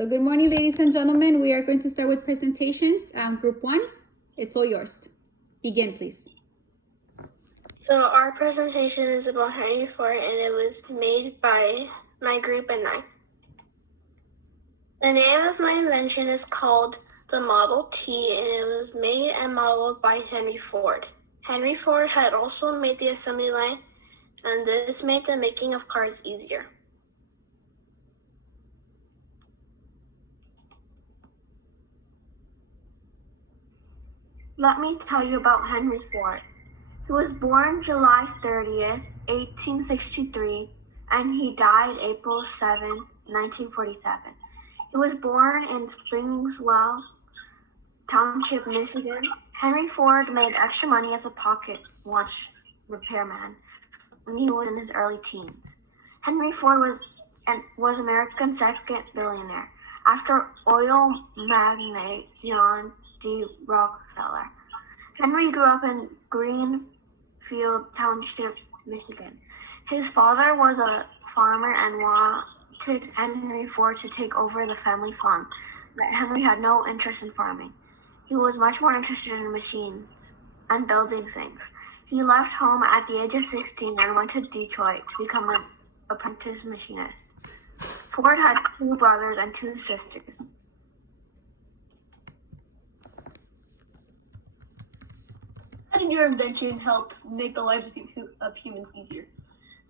So good morning, ladies and gentlemen. We are going to start with presentations. Group 1, it's all yours. Begin, please. So our presentation is about Henry Ford, and it was made by my group and I. The name of my invention is called the Model T, and it was made and modeled by Henry Ford. Henry Ford had also made the assembly line, and this made the making of cars easier. Let me tell you about Henry Ford. He was born July 30th, 1863, and he died April 7, 1947. He was born in Springswell Township, Michigan. Henry Ford made extra money as a pocket watch repairman when he was in his early teens. Henry Ford was America's second billionaire after oil magnate John D. Rockefeller. Henry grew up in Greenfield Township, Michigan. His father was a farmer and wanted Henry Ford to take over the family farm, but Henry had no interest in farming. He was much more interested in machines and building things. He left home at the age of 16 and went to Detroit to become an apprentice machinist. Ford had 2 brothers and 2 sisters. How did your invention help make the lives of humans easier?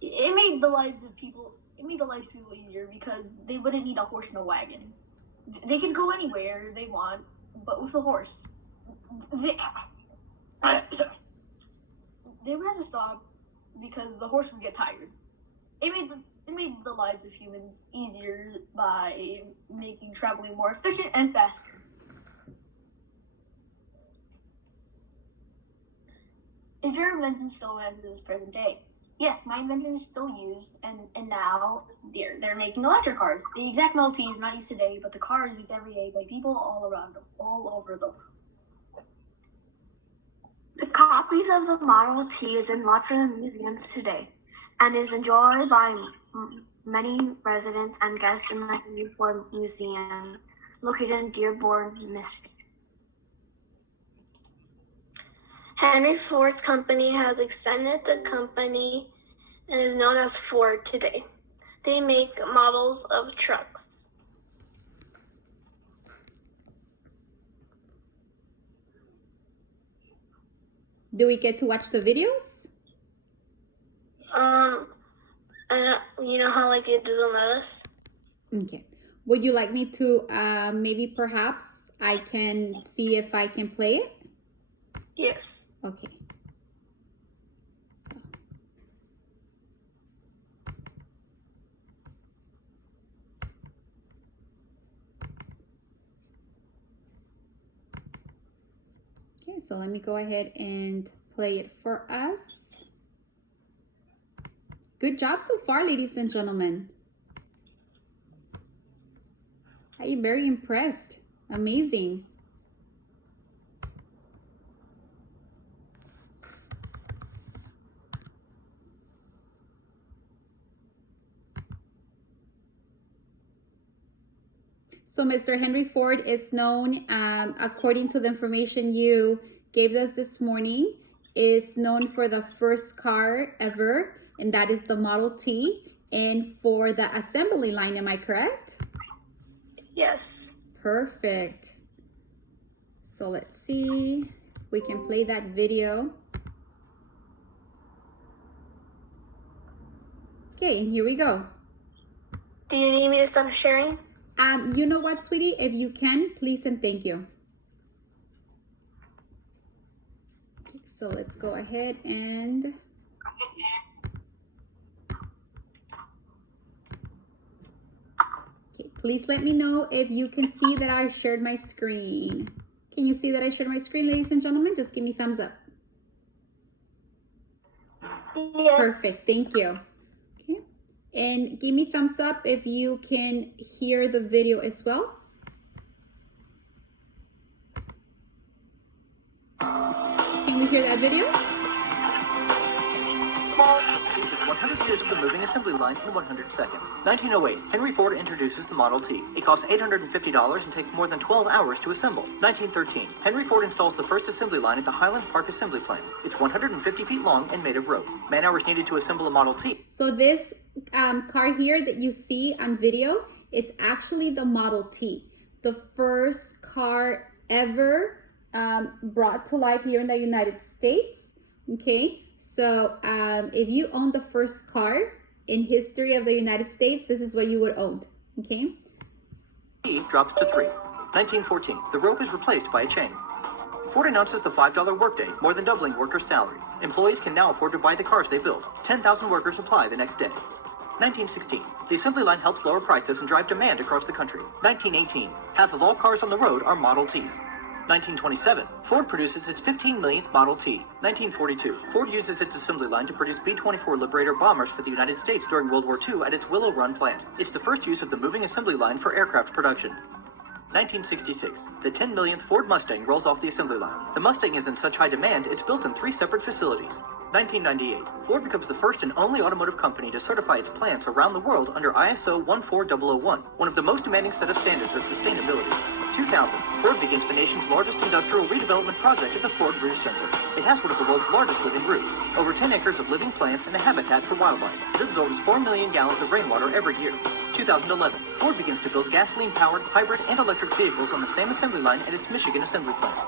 It made the lives of people easier because they wouldn't need a horse and a wagon. They could go anywhere they want, but with a horse, they would have to stop because the horse would get tired. It made the lives of humans easier by making traveling more efficient and faster. Is your invention still around to this present day? Yes, my invention is still used, and now they're making electric cars. The exact Model T is not used today, but the car is used every day by people all over the world. The copies of the Model T is in lots of museums today, and is enjoyed by many residents and guests in the Henry Ford Museum, located in Dearborn, Michigan. Henry Ford's company has extended the company and is known as Ford today. They make models of trucks. Do we get to watch the videos? You know how it doesn't let us? Okay. Would you like me to maybe perhaps I can see if I can play it? Yes. Okay. Okay, so let me go ahead and play it for us. Good job so far, ladies and gentlemen. I am very impressed. Amazing. So Mr. Henry Ford is known, according to the information you gave us this morning, is known for the first car ever, and that is the Model T, and for the assembly line, am I correct? Yes. Perfect. So let's see if we can play that video. Okay, and here we go. Do you need me to stop sharing? You know what, sweetie? If you can, please and thank you. Okay, so let's go ahead and... Okay, please let me know if you can see that I shared my screen. Can you see that I shared my screen, ladies and gentlemen? Just give me thumbs up. Yes. Perfect, thank you. Okay, and give me thumbs up if you can hear the video as well. Can we hear that video? 100 years of the moving assembly line in 100 seconds. 1908, Henry Ford introduces the Model T. It costs $850 and takes more than 12 hours to assemble. 1913, Henry Ford installs the first assembly line at the Highland Park Assembly Plant. It's 150 feet long and made of rope. Man hours needed to assemble a Model T. So this car here that you see on video, it's actually the Model T, the first car ever brought to life here in the United States. Okay, so if you own the first car in history of the United States, this is what you would own. Okay. T drops to 3. 1914, the rope is replaced by a chain. Ford announces the $5 workday, more than doubling workers' salary. Employees can now afford to buy the cars they build. 10,000 workers apply the next day. 1916, the assembly line helps lower prices and drive demand across the country. 1918, half of all cars on the road are Model Ts. 1927, Ford produces its 15 millionth Model T. 1942, Ford uses its assembly line to produce B-24 Liberator bombers for the United States during World War II at its Willow Run plant. It's the first use of the moving assembly line for aircraft production. 1966, the 10 millionth Ford Mustang rolls off the assembly line. The Mustang is in such high demand, it's built in 3 separate facilities. 1998, Ford becomes the first and only automotive company to certify its plants around the world under ISO 14001, one of the most demanding set of standards of sustainability. 2000, Ford begins the nation's largest industrial redevelopment project at the Ford Roof Center. It has one of the world's largest living roofs, over 10 acres of living plants and a habitat for wildlife. It absorbs 4 million gallons of rainwater every year. 2011, Ford begins to build gasoline-powered, hybrid, and electric vehicles on the same assembly line at its Michigan assembly plant.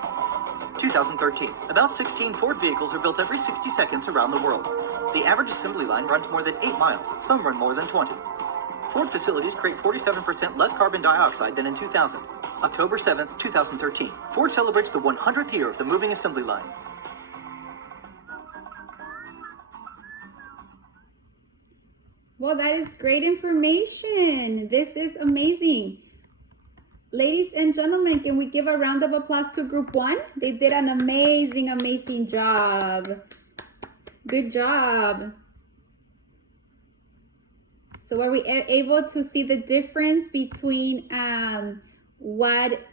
2013, about 16 Ford vehicles are built every 60 seconds around the world. The average assembly line runs more than 8 miles. Some run more than 20. Ford facilities create 47% less carbon dioxide than in 2000. October 7th, 2013, Ford celebrates the 100th year of the moving assembly line. Well, that is great information. This is amazing. Ladies and gentlemen, can we give a round of applause to Group 1? They did an amazing job. Good job. So were we able to see the difference between what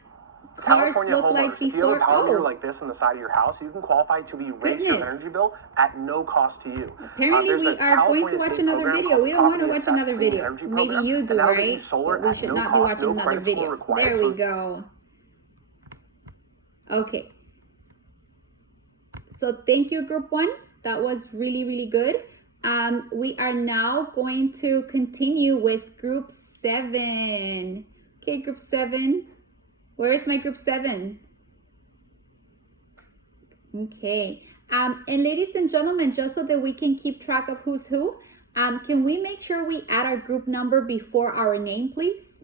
cars California look like homeowners, if you have a before? power meter like this on the side of your house, you can qualify to be raised your Goodness. energy bill at no cost to you. Apparently There's we a are going to California watch state another program video. called We don't want to Property watch Assessed another Clean video. Energy Maybe Program, you do, and that'll get you right? solar But we at should no not be cost, watching no another credit score video. required. There So we go. Okay. So thank you, Group 1. That was really good. We are now going to continue with Group 7. Okay, Group 7. Where is my Group 7? Okay. And ladies and gentlemen, just so that we can keep track of who's who, can we make sure we add our group number before our name, please?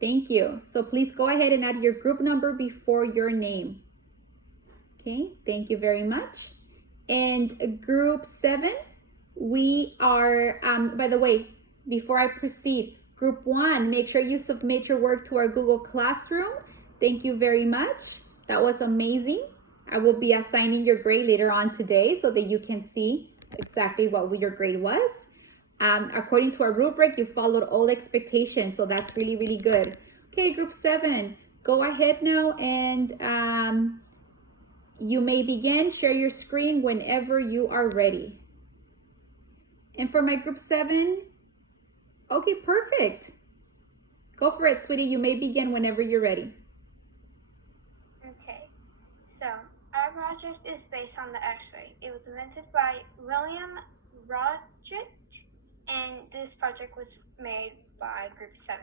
Thank you. So please go ahead and add your group number before your name. Okay, thank you very much. And Group 7, we are, by the way, before I proceed, Group 1, make sure you submit your work to our Google Classroom. Thank you very much. That was amazing. I will be assigning your grade later on today so that you can see exactly what your grade was. According to our rubric, you followed all expectations, so that's really good. Okay, Group 7, go ahead now and you may begin. Share your screen whenever you are ready. And for my Group 7, okay, perfect. Go for it, sweetie. You may begin whenever you're ready. Okay, so our project is based on the X-ray. It was invented by William Rogers, and this project was made by Group 7.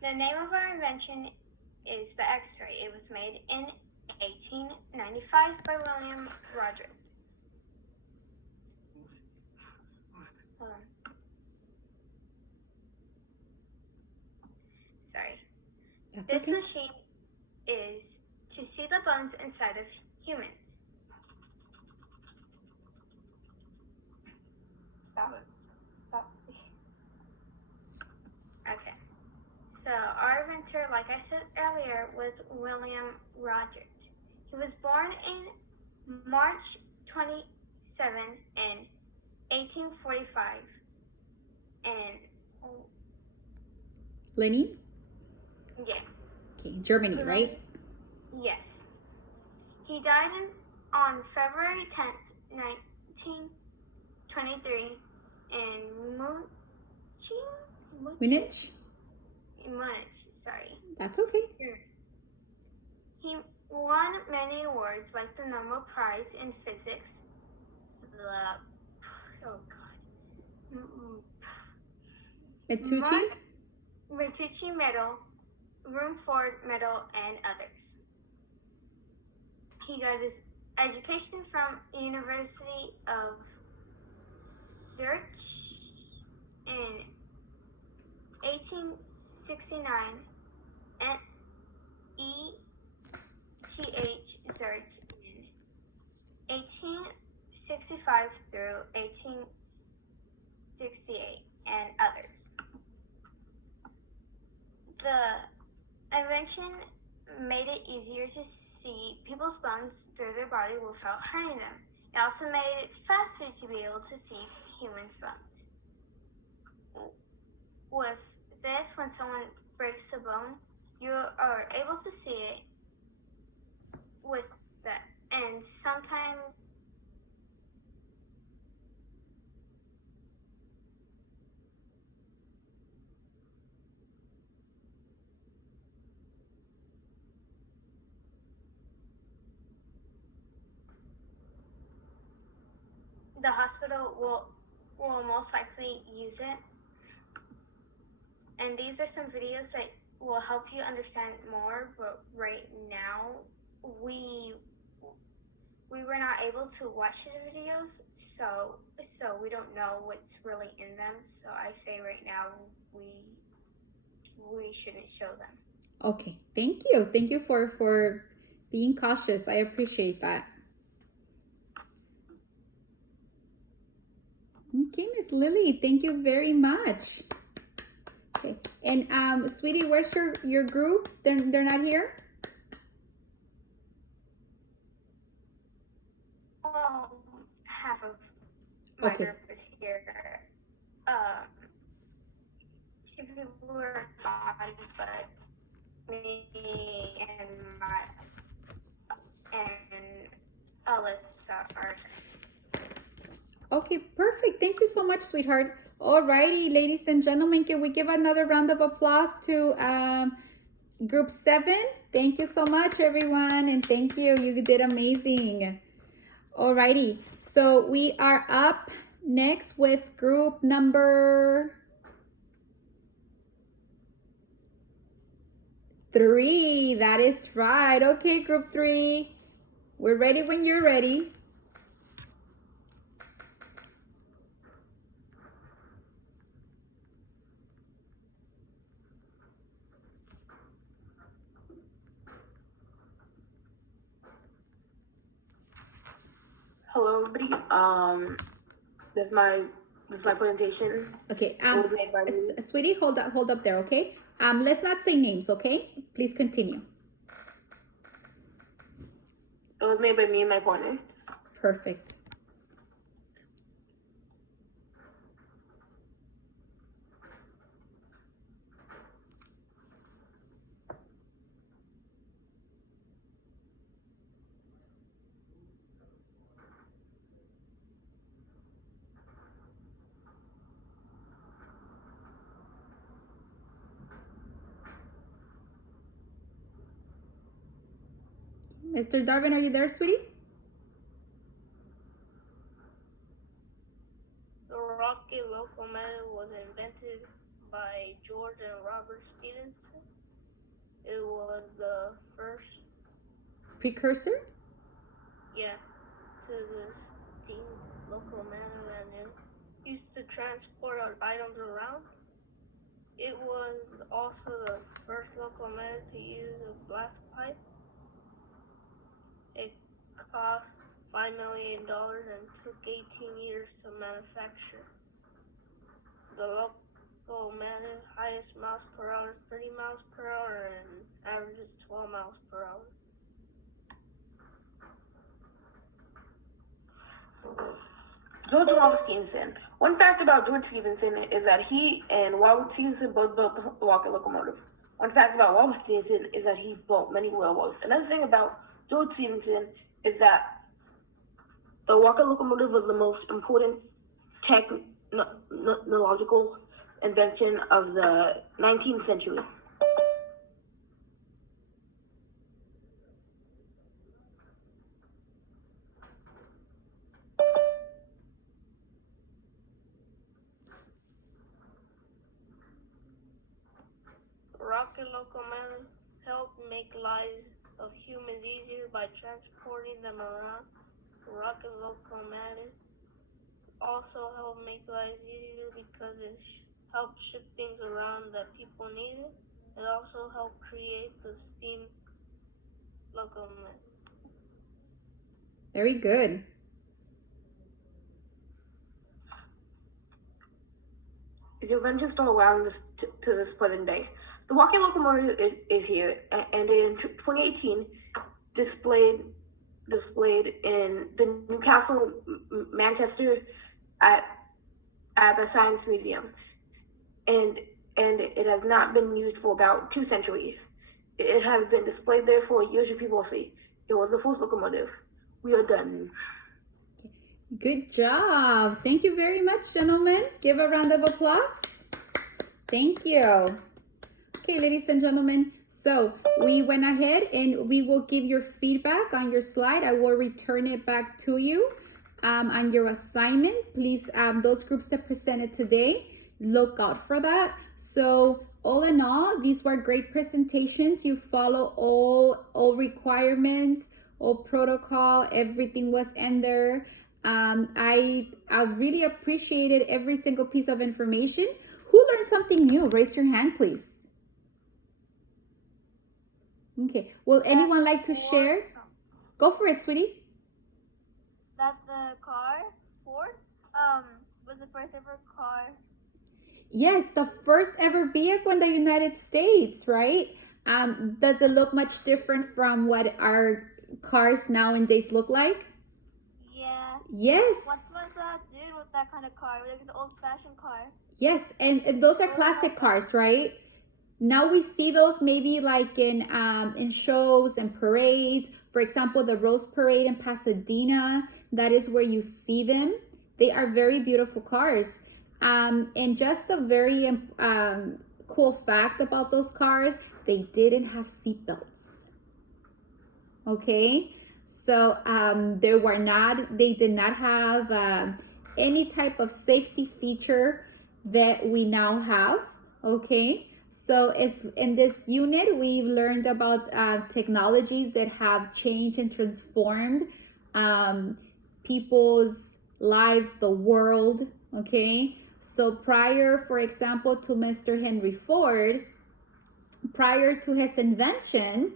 The name of our invention is the X-ray. It was made in 1895 by William Rogers. Hold on. Sorry. That's This okay. machine is to see the bones inside of humans. Stop. Okay. So our inventor, like I said earlier, was William Rogers. He was born in March 27 in 1845. And Lenny? yeah. Okay, Germany, right? Yes. He died on February 10th, 1923 in Greenwich? Munich, sorry. That's okay. He won many awards like the Nobel Prize in Physics, the Matteucci Medal, Rumford Medal, and others. He got his education from University of Zurich in 1869 and ETH Zurich in 1865 through 1868 and others. The invention made it easier to see people's bones through their body without hurting them. It also made it faster to be able to see humans' bones. With this, when someone breaks a bone, you are able to see it with that. And sometimes the hospital will most likely use it. And these are some videos that will help you understand more, but right now we were not able to watch the videos, so we don't know what's really in them. So I say right now we shouldn't show them. Okay, thank you. Thank you for being cautious. I appreciate that. Okay, Miss Lily, thank you very much. Okay, and sweetie, where's your group? They're not here? Half of my Okay. group is here. Two people are gone, but me and Alyssa are. Okay, perfect. Thank you so much, sweetheart. Alrighty, ladies and gentlemen, can we give another round of applause to group 7? Thank you so much, everyone, and thank you. You did amazing. Alrighty, so we are up next with group number 3. That is right. Okay, group 3. We're ready when you're ready. Hello, everybody. This is my presentation. Okay, It was made by me. sweetie, hold up there, okay? Let's not say names, okay? Please continue. It was made by me and my partner. Perfect. Mr. Darwin, are you there, sweetie? The rocket locomotive was invented by George and Robert Stephenson. It was the first, Precursor? to the steam locomotive, and it used to transport our items around. It was also the first locomotive to use a blast pipe. It cost $5 million and took 18 years to manufacture. The locomotive highest miles per hour is 30 miles per hour and averages 12 miles per hour. George and Robert Stephenson. One fact about George Stephenson is that he and Robert Stephenson both built the rocket locomotive. One fact about Robert Stephenson is that he built many railroads. Another thing about George Stephenson is that The Walker locomotive was the most important technological invention of the 19th century. Rocket locomotive helped make lives of humans easier by transporting them around. Rocket locomotive also helped make lives easier because it helped ship things around that people needed. It also helped create the steam locomotive. Very good. The invention still around to this present day. The walking locomotive is here, and in 2018, displayed in the Newcastle, Manchester, at the Science Museum, and it has not been used for about 2 centuries. It has been displayed there for years, and people see it was the first locomotive. We are done. Good job. Thank you very much, gentlemen. Give a round of applause. Thank you. Okay, ladies and gentlemen, so we went ahead and we will give your feedback on your slide. I will return it back to you on your assignment. Please, those groups that presented today, look out for that. So all in all, these were great presentations. You follow all requirements, all protocol, everything was in there. I really appreciated every single piece of information. Who learned something new? Raise your hand, please. Okay. Will anyone like to share? Go for it, sweetie. That the car, Ford, was the first ever car. Yes, the first ever vehicle in the United States, right? Does it look much different from what our cars nowadays look like? Yeah. Yes. What was that dude with that kind of car? Like an old-fashioned car. Yes, and those are classic cars, right? Now we see those maybe like in shows and parades. For example, the Rose Parade in Pasadena, that is where you see them. They are very beautiful cars. And just a very cool fact about those cars, they didn't have seatbelts. Okay, so they did not have any type of safety feature that we now have. Okay. So it's in this unit, we've learned about technologies that have changed and transformed people's lives, the world, okay? So prior, for example, to Mr. Henry Ford, prior to his invention,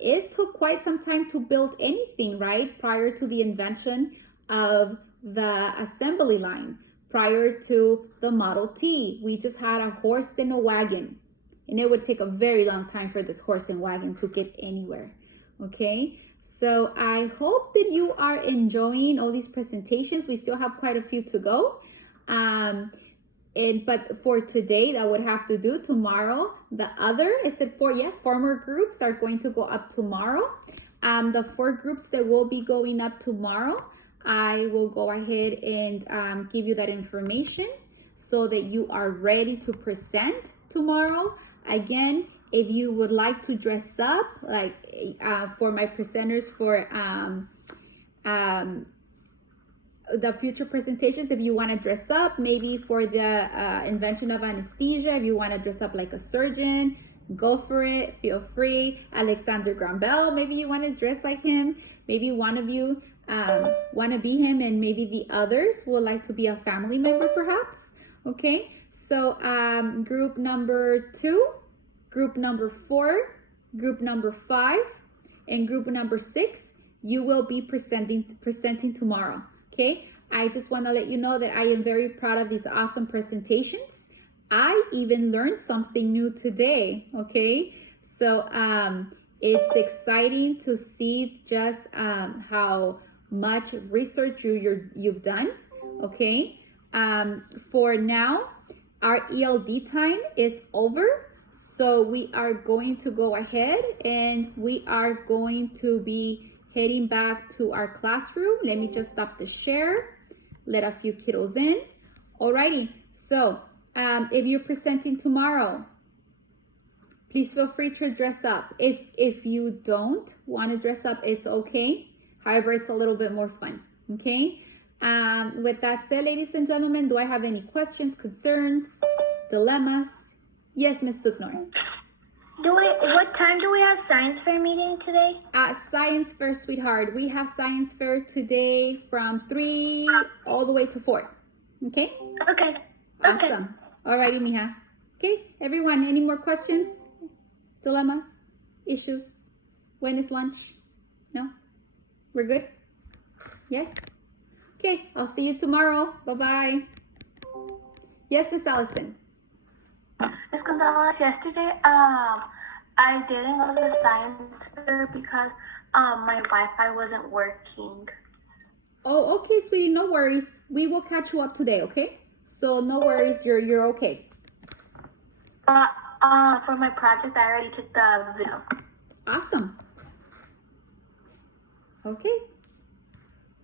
it took quite some time to build anything, right? Prior to the invention of the assembly line. Prior to the Model T, we just had a horse and a wagon, and it would take a very long time for this horse and wagon to get anywhere. Okay, so I hope that you are enjoying all these presentations. We still have quite a few to go, but for today, that would have to do. Tomorrow, the other is that former groups are going to go up tomorrow. The 4 groups that will be going up tomorrow, I will go ahead and give you that information so that you are ready to present tomorrow. Again, if you would like to dress up, like for my presenters for the future presentations, if you want to dress up, maybe for the invention of anesthesia, if you want to dress up like a surgeon, go for it. Feel free. Alexander Graham Bell, maybe you want to dress like him. Maybe one of you want to be him, and maybe the others would like to be a family member perhaps. Okay, so group number 2, group number 4, group number 5, and group number 6, you will be presenting tomorrow. Okay, I just want to let you know that I am very proud of these awesome presentations. I even learned something new today. Okay, so it's exciting to see just how much research you've done. Okay, for now, our ELD time is over, so we are going to go ahead and we are going to be heading back to our classroom. Let me just stop the share. Let a few kiddos in. Alrighty, so if you're presenting tomorrow, please feel free to dress up. If you don't want to dress up, it's okay. However, it's a little bit more fun, okay? With that said, ladies and gentlemen, do I have any questions, concerns, dilemmas? Yes, Ms. Suknor. What time do we have science fair meeting today? Science fair, sweetheart. We have science fair today from 3 all the way to 4. Okay? Okay. Awesome. Alrighty, mija. Okay, everyone, any more questions? Dilemmas? Issues? When is lunch? No? We're good? Yes? Okay, I'll see you tomorrow. Bye-bye. Yes, Miss Allison. Ms. Gonzalez, yesterday, I didn't go to the science fair because my Wi-Fi wasn't working. Oh, okay, sweetie, no worries. We will catch you up today, okay? So no worries, you're okay. For my project, I already took the video. Awesome. Okay.